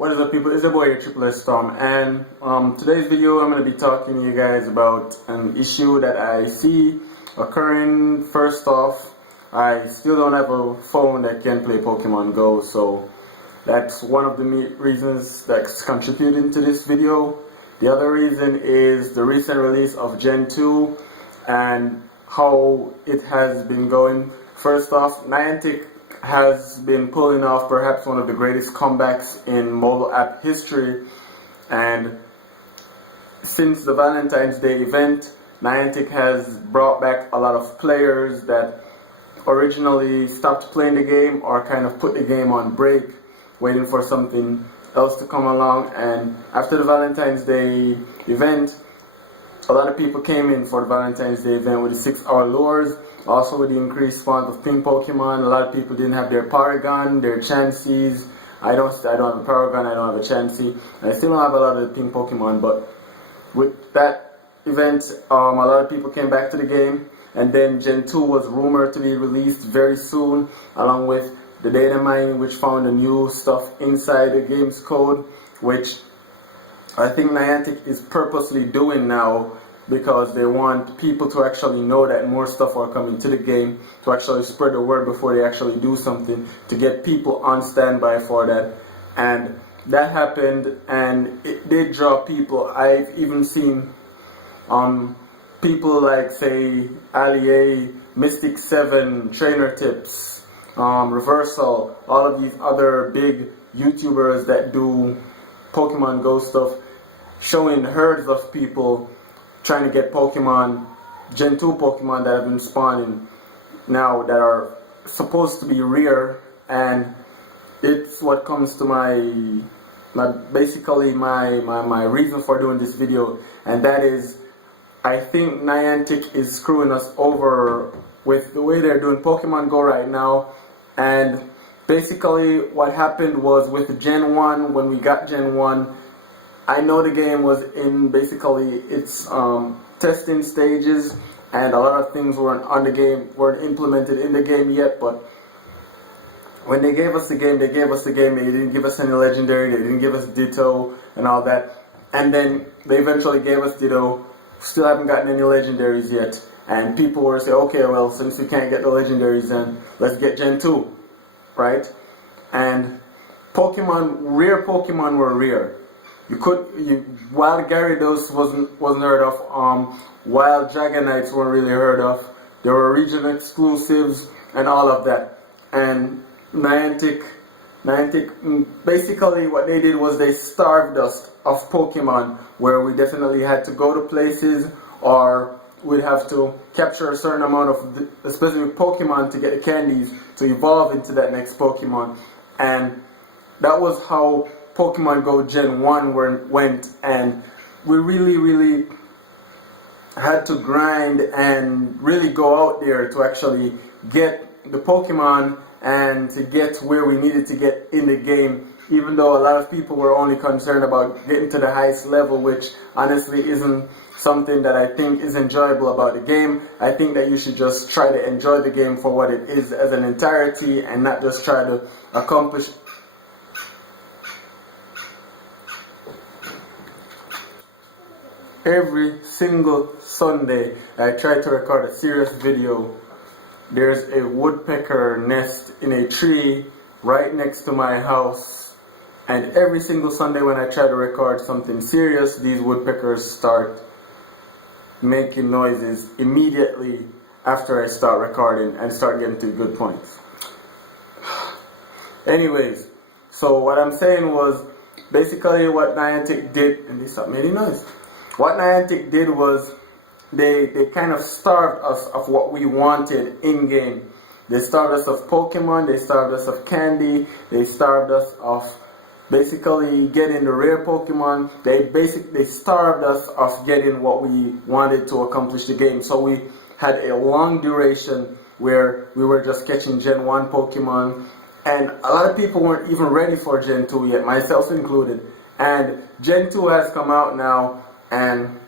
What is up, people? It's your boy Triple S Storm, and today's video I'm going to be talking to you guys about an issue that I see occurring. First off, I still don't have a phone that can play Pokemon Go, so that's one of the reasons that's contributing to this video. The other reason is the recent release of Gen 2 and how it has been going. First off, Niantic has been pulling off perhaps one of the greatest comebacks in mobile app history, and since the Valentine's Day event, Niantic has brought back a lot of players that originally stopped playing the game or kind of put the game on break, waiting for something else to come along. And after the Valentine's Day event, a lot of people came in for the Valentine's Day event with the 6-hour lures. Also with the increased spawn of pink Pokemon, a lot of people didn't have their Paragon, their Chanseys. I don't have a Paragon, I don't have a Chansey. I still don't have a lot of the pink Pokemon, but with that event, a lot of people came back to the game. And then Gen 2 was rumored to be released very soon, along with the data mining, which found the new stuff inside the game's code, which I think Niantic is purposely doing now, because they want people to actually know that more stuff are coming to the game, to actually spread the word before they actually do something, to get people on standby for that. And that happened, and it did draw people. I've even seen people like, say, Ali, Mystic 7, Trainer Tips, Reversal, all of these other big YouTubers that do Pokemon Go stuff, showing herds of people trying to get Pokemon, Gen 2 Pokemon that have been spawning now that are supposed to be rare. And it's what comes to my reason for doing this video, and that is, I think Niantic is screwing us over with the way they're doing Pokemon Go right now. And basically what happened was with Gen 1, when we got Gen 1, I know the game was in basically its testing stages, and a lot of things weren't implemented in the game yet. But when they gave us the game, they didn't give us any legendary, they didn't give us Ditto and all that. And then they eventually gave us Ditto, still haven't gotten any legendaries yet. And people were saying, okay, well, since we can't get the legendaries, then let's get Gen 2, right? And rare Pokemon were rare. Wild Gyarados wasn't heard of. Wild Dragonites weren't really heard of. There were regional exclusives and all of that. And Niantic, basically what they did was they starved us of Pokemon, where we definitely had to go to places, or we'd have to capture a certain amount of a specific Pokemon to get the candies to evolve into that next Pokemon. And that was how Pokemon Go Gen 1 went, and we really had to grind and really go out there to actually get the Pokemon and to get where we needed to get in the game, even though a lot of people were only concerned about getting to the highest level, which honestly isn't something that I think is enjoyable about the game. I think that you should just try to enjoy the game for what it is as an entirety, and not just try to accomplish every single Sunday. I try to record a serious video. There's a woodpecker nest in a tree right next to my house, and every single Sunday when I try to record something serious, these woodpeckers start making noises immediately after I start recording and start getting to good points. Anyways, so what I'm saying was, basically what Niantic did, and they stopped making noise. What Niantic did was they kind of starved us of what we wanted in-game. They starved us of Pokemon, they starved us of candy, they starved us of basically getting the rare Pokemon. They starved us of getting what we wanted to accomplish the game. So we had a long duration where we were just catching Gen 1 Pokemon, and a lot of people weren't even ready for Gen 2 yet, myself included. And Gen 2 has come out now, and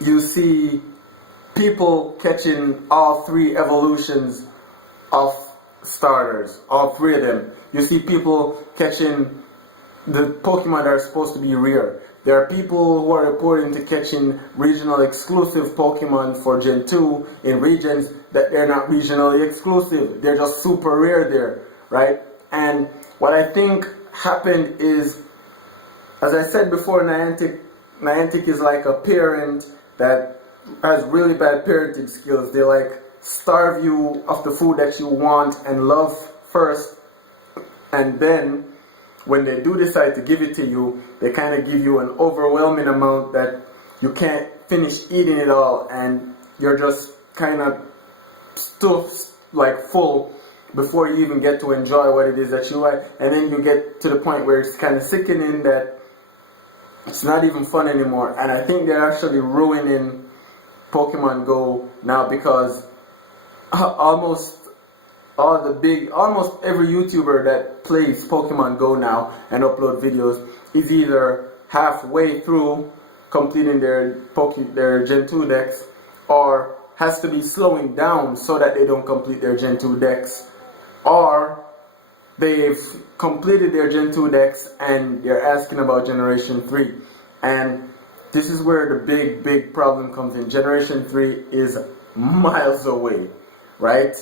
you see people catching all 3 evolutions of starters, all 3 of them. You see people catching the Pokemon that are supposed to be rare. There are people who are reporting to catching regional exclusive Pokemon for Gen 2 in regions that they're not regionally exclusive. They're just super rare there, right? And what I think happened is, as I said before, Niantic is like a parent that has really bad parenting skills. They like starve you of the food that you want and love first, and then when they do decide to give it to you, they kind of give you an overwhelming amount that you can't finish eating it all, and you're just kind of stuffed, like full, before you even get to enjoy what it is that you like. And then you get to the point where it's kind of sickening that it's not even fun anymore. And I think they're actually ruining Pokemon Go now, because almost every YouTuber that plays Pokemon Go now and upload videos is either halfway through completing their Gen 2 decks, or has to be slowing down so that they don't complete their Gen 2 decks, or they've completed their Gen 2 decks and they're asking about Generation 3. And this is where the big problem comes in. Generation 3 is miles away, right?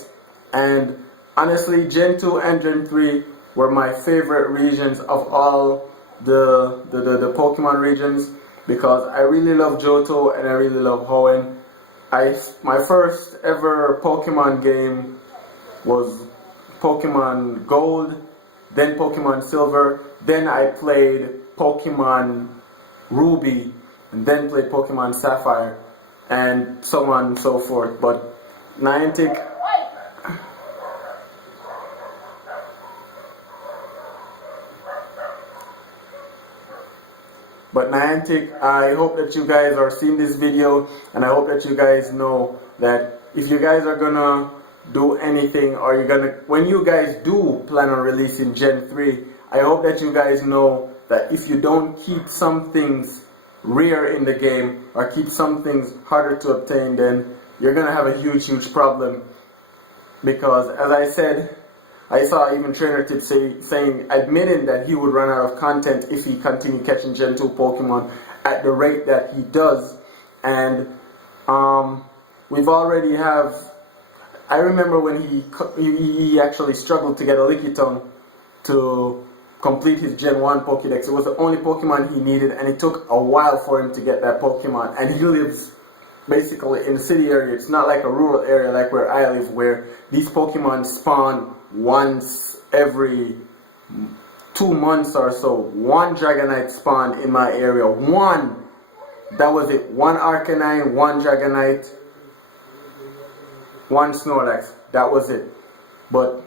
And honestly, Gen 2 and Gen 3 were my favorite regions of all the Pokemon regions, because I really love Johto and I really love Hoenn. My first ever Pokemon game was Pokemon Gold, then Pokemon Silver, then I played Pokemon Ruby, and then played Pokemon Sapphire, and so on and so forth. But Niantic, I hope that you guys are seeing this video, and I hope that you guys know that if you guys are gonna do anything, or when you guys do plan on releasing Gen 3, I hope that you guys know that if you don't keep some things rare in the game, or keep some things harder to obtain, then you're gonna have a huge problem. Because as I said, I saw even Trainer Tip admitting that he would run out of content if he continued catching Gen 2 Pokemon at the rate that he does. And we've already have, I remember when he actually struggled to get a Lickitung to complete his Gen 1 Pokédex. It was the only Pokemon he needed, and it took a while for him to get that Pokemon. And he lives basically in the city area. It's not like a rural area like where I live, where these Pokemon spawn once every 2 months or so. One Dragonite spawned in my area. One. That was it. One Arcanine, one Dragonite, one Snorlax. That was it. But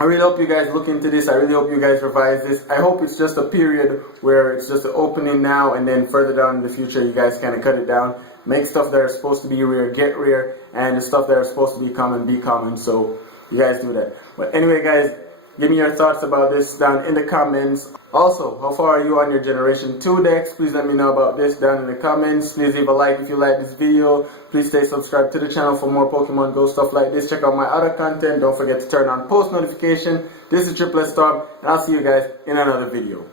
I really hope you guys look into this. I really hope you guys revise this. I hope it's just a period where it's just an opening now, and then further down in the future you guys kind of cut it down. Make stuff that are supposed to be rare, get rare, and the stuff that are supposed to be common, be common. So you guys do that. But anyway, guys, give me your thoughts about this down in the comments. Also, how far are you on your Generation 2 decks? Please let me know about this down in the comments. Please leave a like if you like this video. Please stay subscribed to the channel for more Pokemon Go stuff like this. Check out my other content. Don't forget to turn on post notification. This is Triple Storm, and I'll see you guys in another video.